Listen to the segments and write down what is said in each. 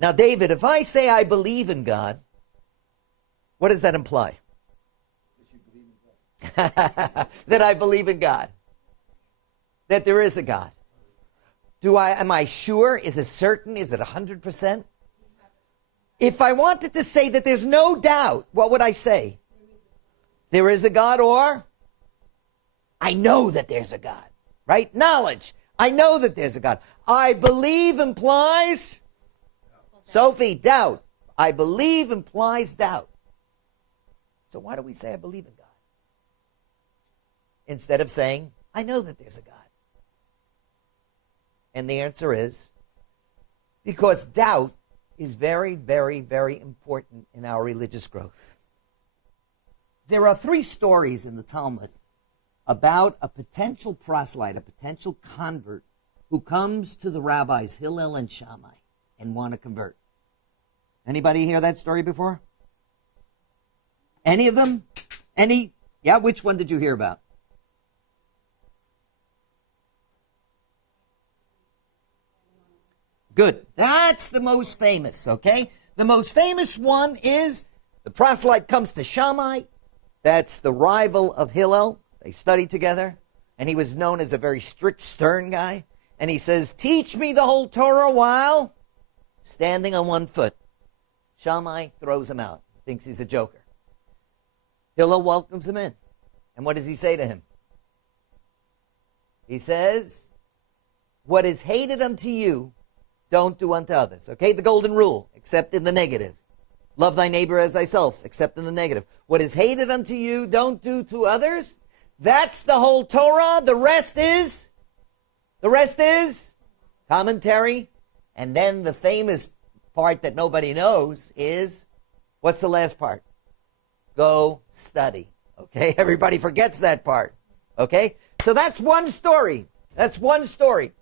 Now, David, if I say I believe in God, what does that imply? That I believe in God. That there is a God. Am I sure? Is it certain? Is it 100%? If I wanted to say that there's no doubt, what would I say? There is a God, or I know that there's a God, right? Knowledge. I know that there's a God. I believe implies, Sophie, doubt. I believe implies doubt. So why do we say I believe in God? Instead of saying, I know that there's a God. And the answer is, because doubt is very, very, very important in our religious growth. There are 3 stories in the Talmud about a potential proselyte, a potential convert, who comes to the rabbis Hillel and Shammai and want to convert. Anybody hear that story before? Any of them? Any? Yeah, which one did you hear about? Good. That's the most famous, okay? The most famous one is the proselyte comes to Shammai. That's the rival of Hillel. They studied together, and he was known as a very strict, stern guy. And he says, teach me the whole Torah while standing on one foot. Shammai throws him out, thinks he's a joker. Hillel welcomes him in. And what does he say to him? He says, what is hated unto you, don't do unto others. Okay, the golden rule, except in the negative. Love thy neighbor as thyself, except in the negative. What is hated unto you, don't do to others. That's the whole Torah. The rest is commentary. And then the famous part that nobody knows is, what's the last part? Go study. Okay, everybody forgets that part. Okay, so that's one story. That's one story.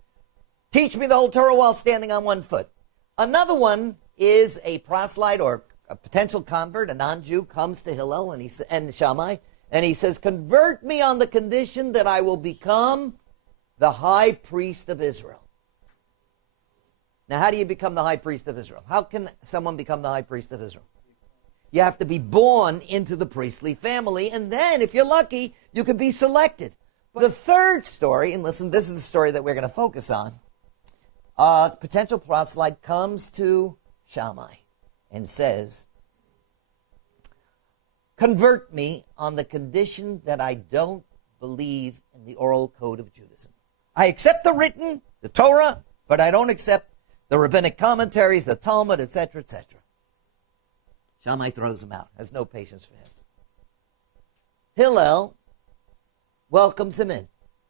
Teach me the whole Torah while standing on one foot. Another one is a proselyte or a potential convert, a non-Jew, comes to Hillel and Shammai, and he says, convert me on the condition that I will become the high priest of Israel. Now, how do you become the high priest of Israel? How can someone become the high priest of Israel? You have to be born into the priestly family, and then, if you're lucky, you could be selected. The third story, and listen, this is the story that we're going to focus on. A potential proselyte comes to Shammai and says, convert me on the condition that I don't believe in the oral code of Judaism. I accept the written, the Torah, but I don't accept the rabbinic commentaries, the Talmud, etc., etc. Shammai throws him out, has no patience for him. Hillel welcomes him in,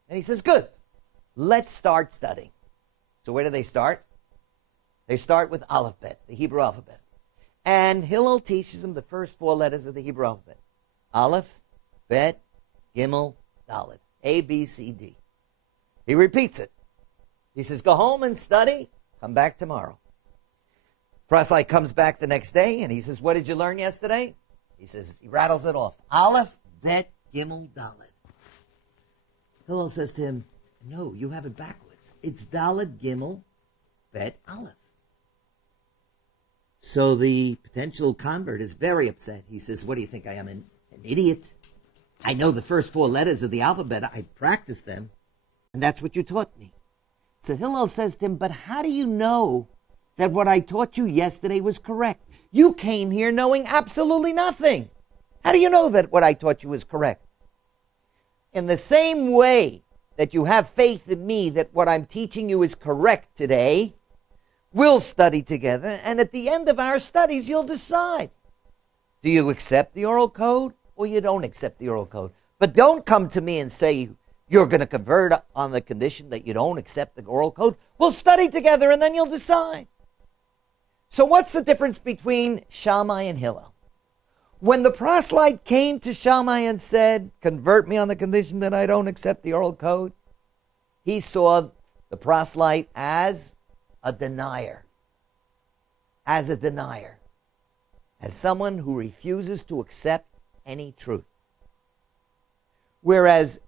and he says, good, let's start studying. So where do they start? They start with Aleph Bet, the Hebrew alphabet. And Hillel teaches them the first 4 letters of the Hebrew alphabet. Aleph, Bet, Gimel, Dalet. A, B, C, D. He repeats it. He says, go home and study. Come back tomorrow. Proselyte comes back the next day, and he says, what did you learn yesterday? He says, he rattles it off. Aleph, Bet, Gimel, Dalet. Hillel says to him, no, you have it backwards. It's Dalet, Gimel, Bet, Aleph. So the potential convert is very upset. He says, what do you think, I am an idiot? I know the first 4 letters of the alphabet. I practiced them, and that's what you taught me. So Hillel says to him, but how do you know that what I taught you yesterday was correct? You came here knowing absolutely nothing. How do you know that what I taught you is correct? In the same way that you have faith in me that what I'm teaching you is correct today, we'll study together, and at the end of our studies, you'll decide. Do you accept the oral code, or you don't accept the oral code? But don't come to me and say you're going to convert on the condition that you don't accept the oral code. We'll study together, and then you'll decide. So what's the difference between Shammai and Hillel? When the proselyte came to Shammai and said, convert me on the condition that I don't accept the oral code, he saw the proselyte as a denier. As a denier. As someone who refuses to accept any truth. Whereas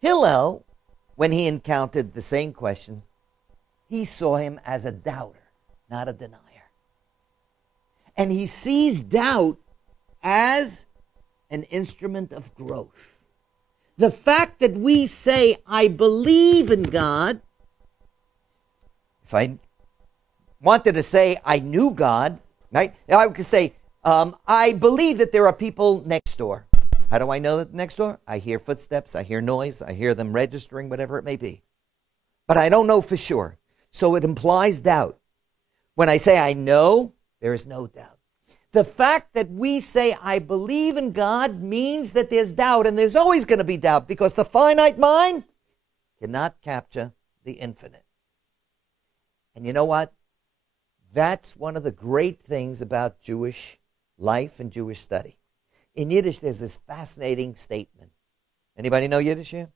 Hillel, when he encountered the same question, he saw him as a doubter, not a denier. And he sees doubt as an instrument of growth. The fact that we say, I believe in God, if I wanted to say I knew God, right? I could say, I believe that there are people next door. How do I know that next door? I hear footsteps, I hear noise, I hear them registering, whatever it may be. But I don't know for sure. So it implies doubt. When I say I know, there is no doubt. The fact that we say I believe in God means that there's doubt, and there's always going to be doubt, because the finite mind cannot capture the infinite. And you know what? That's one of the great things about Jewish life and Jewish study. In Yiddish, there's this fascinating statement. Anybody know Yiddish here?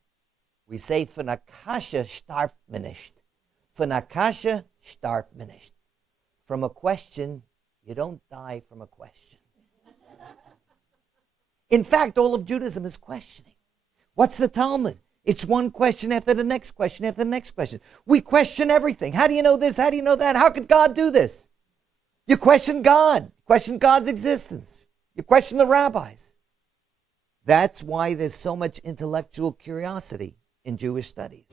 We say, "Von a Kasche starb man nicht." Von a Kasche starb man nicht. From a question, you don't die from a question. In fact, all of Judaism is questioning. What's the Talmud? It's one question after the next question after the next question. We question everything. How do you know this? How do you know that? How could God do this? You question God. Question God's existence. You question the rabbis. That's why there's so much intellectual curiosity in Jewish studies.